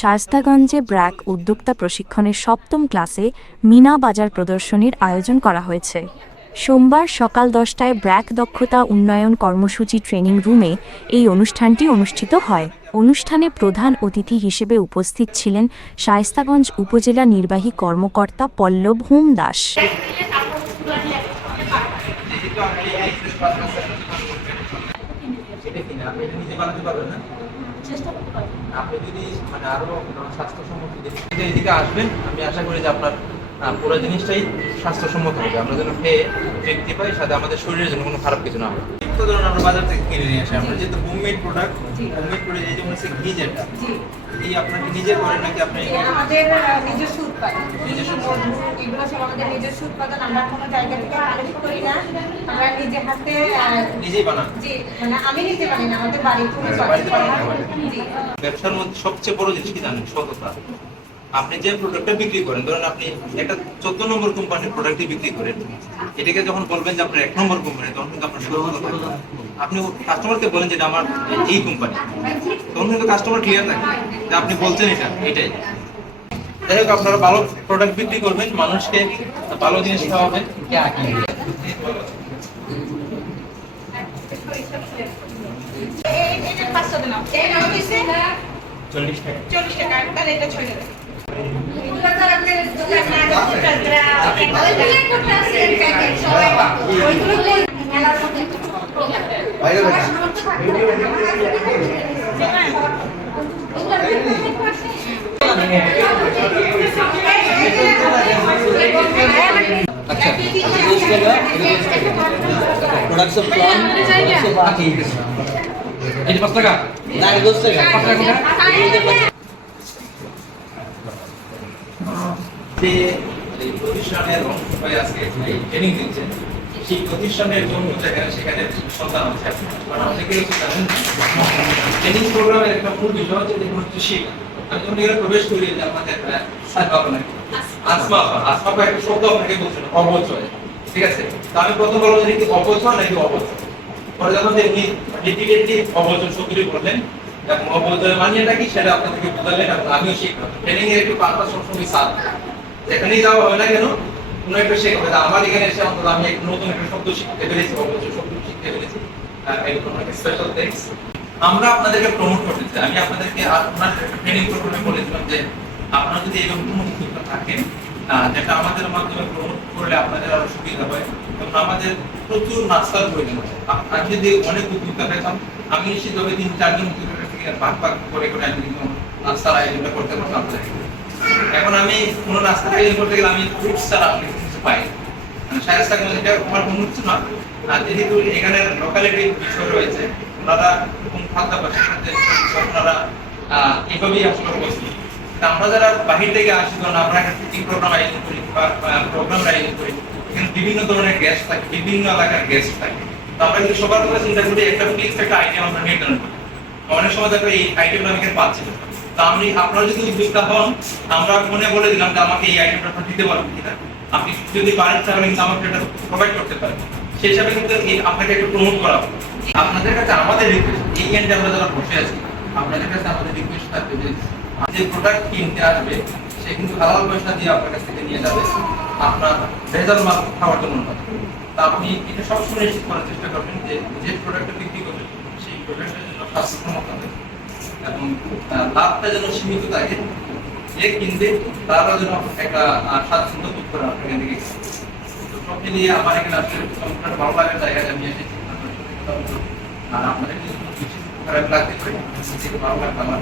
শায়স্তাগঞ্জে ব্র্যাক উদ্যোক্তা প্রশিক্ষণের সপ্তম ক্লাসে মিনা বাজার প্রদর্শনীর আয়োজন করা হয়েছে। সোমবার সকাল দশটায় ব্র্যাক দক্ষতা উন্নয়ন কর্মসূচি ট্রেনিং রুমে এই অনুষ্ঠানটি অনুষ্ঠিত হয়। অনুষ্ঠানে প্রধান অতিথি হিসেবে উপস্থিত ছিলেন শায়স্তাগঞ্জ উপজেলা নির্বাহী কর্মকর্তা পল্লব হোম দাস। সেটা কিনা আপনি এটা নিজে বানাতে পারবেন না? আপনি যদি মানে আরও স্বাস্থ্যসম্মত এদিকে আসবেন আমি আশা করি যে আপনার পুরো জিনিসটাই স্বাস্থ্যসম্মত হবে। আমরা যেন খেয়ে তৃপ্তি পাই সাথে আমাদের শরীরের জন্য কোনো খারাপ কিছু না হয়। তো ধরুন আমরা বাজার থেকে কিনে নিয়ে আসি? আমরা যেহেতু হোমমেড প্রোডাক্ট হোমমেড প্রোডাক্ট এই যেমন হচ্ছে ঘি যেটা এই আপনাকে নিজে করেন নাকি আপনি আমাদের নিজস্ব উৎপাদন। নিজস্ব এগুলো সব আমাদের নিজস্ব উৎপাদন আমরা কোনো জায়গা থেকে কালেক্ট করি না। আমরা নিজে হাতে নিজেই বানান? জি মানে আমি নিজে বানি না আমাদের বাড়ি থেকে বাড়িতে বানানো ব্যবসার মধ্যে সবচেয়ে বড় জিনিস কি জানেন? সততা। আপনি যে প্রোডাক্টটা বিক্রি করেন ধরেন আপনি একটা চোদ্দ নম্বর কোম্পানির প্রোডাক্টই বিক্রি করেন এটাকে যখন বলবেন যে আপনার এক নম্বর কোম্পানি তখন কিন্তু আপনার থাকবে আপনি কাস্টমারকে বলেন যে আমার এই কোম্পানি তখন কিন্তু কাস্টমার ক্লিয়ার থাকে যে আপনি বলছেন এটা এটাই। যাই হোক আপনারা ভালো প্রোডাক্ট বিক্রি করবেন মানুষকে ভালো জিনিস খাওয়াবেন। এই এটা 500 দিলাম। এই নাও দিছে। চল্লিশ টাকা। 40 টাকা তাহলে এটা ছয় টাকা এগুলো তো আমাদের দোকানে চন্দ্রা ওইগুলো করতে আছে প্যাকেট সবাই ওইগুলো মেলার মধ্যে আচ্ছা যে এই প্রতিষ্ঠানের অংশ হয়ে আজকে এই ট্রেনিং দিচ্ছেন সেই প্রতিষ্ঠানের জন্য যেখানে সেখানে সন্তান আছে। কারণ জানেন ট্রেনিং প্রোগ্রামের একটা মূল বিষয় হচ্ছে যে আমি যখন এখানে প্রবেশ করি যে নাকি? আসমা আসমা একটা শব্দ আপনাকে বলছেন ঠিক আছে? তো আমি প্রথম বলব যে কি অবচয় নাকি অবচয়? পরে যখন রিপিটেডলি অবচয় শব্দটি বললেন এবং মানিয়েটা কি সেটা আপনাদেরকে বোঝালেন এবং আমিও শিখলাম। ট্রেনিং এর একটু পারপাস সবসময় সাথ। যেখানেই যাওয়া হবে না কেন, কোনো একটা শেখা হবে আমার এখানে এসে অন্তত আমি একটা নতুন একটা শব্দ শিখতে পেরেছি শব্দ শিখতে পেরেছি স্পেশাল থ্যাঙ্কস আমরা আপনাদেরকে প্রমোট করতে চাই। আমি আপনাদেরকে আপনার ট্রেনিং প্রোগ্রামে বলেছিলাম যে, আপনারা যদি এরকম কোনো উদ্যোক্তা থাকেন যেটা আমাদের মাধ্যমে প্রমোট করলে আপনাদের আরও সুবিধা হয় এবং আমাদের প্রচুর নাস্তার প্রয়োজন হয়। আ- আমি যদি অনেক উদ্যোক্তা পেতাম আমি নিশ্চিতভাবে তিন চারজন উদ্যোক্তার থেকে ভাগ ভাগ করে করে আমি আয়োজনটা করতে পারতাম। এখন আমি কোনো নাস্তা আয়োজন করতে গেলে আমি ফ্রুটস ছাড়া আমি কিছু পাই। মানে এটা আমার না আর যেহেতু এখানে লোকালিটি বিষয় রয়েছে কোন এভাবেই আসলে তা আমরা যারা বাহির থেকে আসি আমরা একটা টিচিং প্রোগ্রাম আয়োজন করি বা প্রোগ্রাম আয়োজন করি। বিভিন্ন ধরনের গেস্ট থাকে, বিভিন্ন এলাকার গেস্ট থাকে। তো আমরা কিন্তু সবার কথা চিন্তা করি, একটা ফিক্স একটা আইটেম আমরা নির্ধারণ করি। অনেক সময় দেখো এই আইটেমটা আমি পাচ্ছি না। আমি, আপনারা যদি উদ্যোক্তা হন, আমরা ফোনে বলে দিলাম যে আমাকে এই আইটেমটা দিতে পারবেন কিনা। আপনি যদি পারেন, তাহলে কিন্তু আমাকে এটা প্রোভাইড করতে পারেন। সেই হিসাবে কিন্তু আপনাকে একটু প্রমোট করা আপনাদের কাছে আমাদের রিকোয়েস্ট এই এন্ডে আমরা যারা বসে আছি, আপনাদের কাছে আমাদের রিকোয়েস্ট থাকবে যে যে প্রোডাক্ট কিনতে আসবে, সে কিন্তু হালাল পয়সা দিয়ে আপনার কাছ থেকে নিয়ে যাবে। আপনার ভেজাল মাল খাওয়ার জন্য নয় তা আপনি এটা সবসময় নিশ্চিত করার চেষ্টা করবেন যে যে প্রোডাক্টটা বিক্রি করবেন সেই প্রোডাক্টটা যেন স্বাস্থ্যসম্মত হবে এবং লাভটা যেন সীমিত থাকে, যে কিনবে তারা যেন একটা স্বাচ্ছন্দ্য বোধ করে আপনাকে থেকে। সব মিলিয়ে আমার এখানে আসলে সম্পূর্ণ ভালো লাগার জায়গায় আমি আর কোনো কিছু খারাপ লাগতে পারে ভালো লাগবে আমার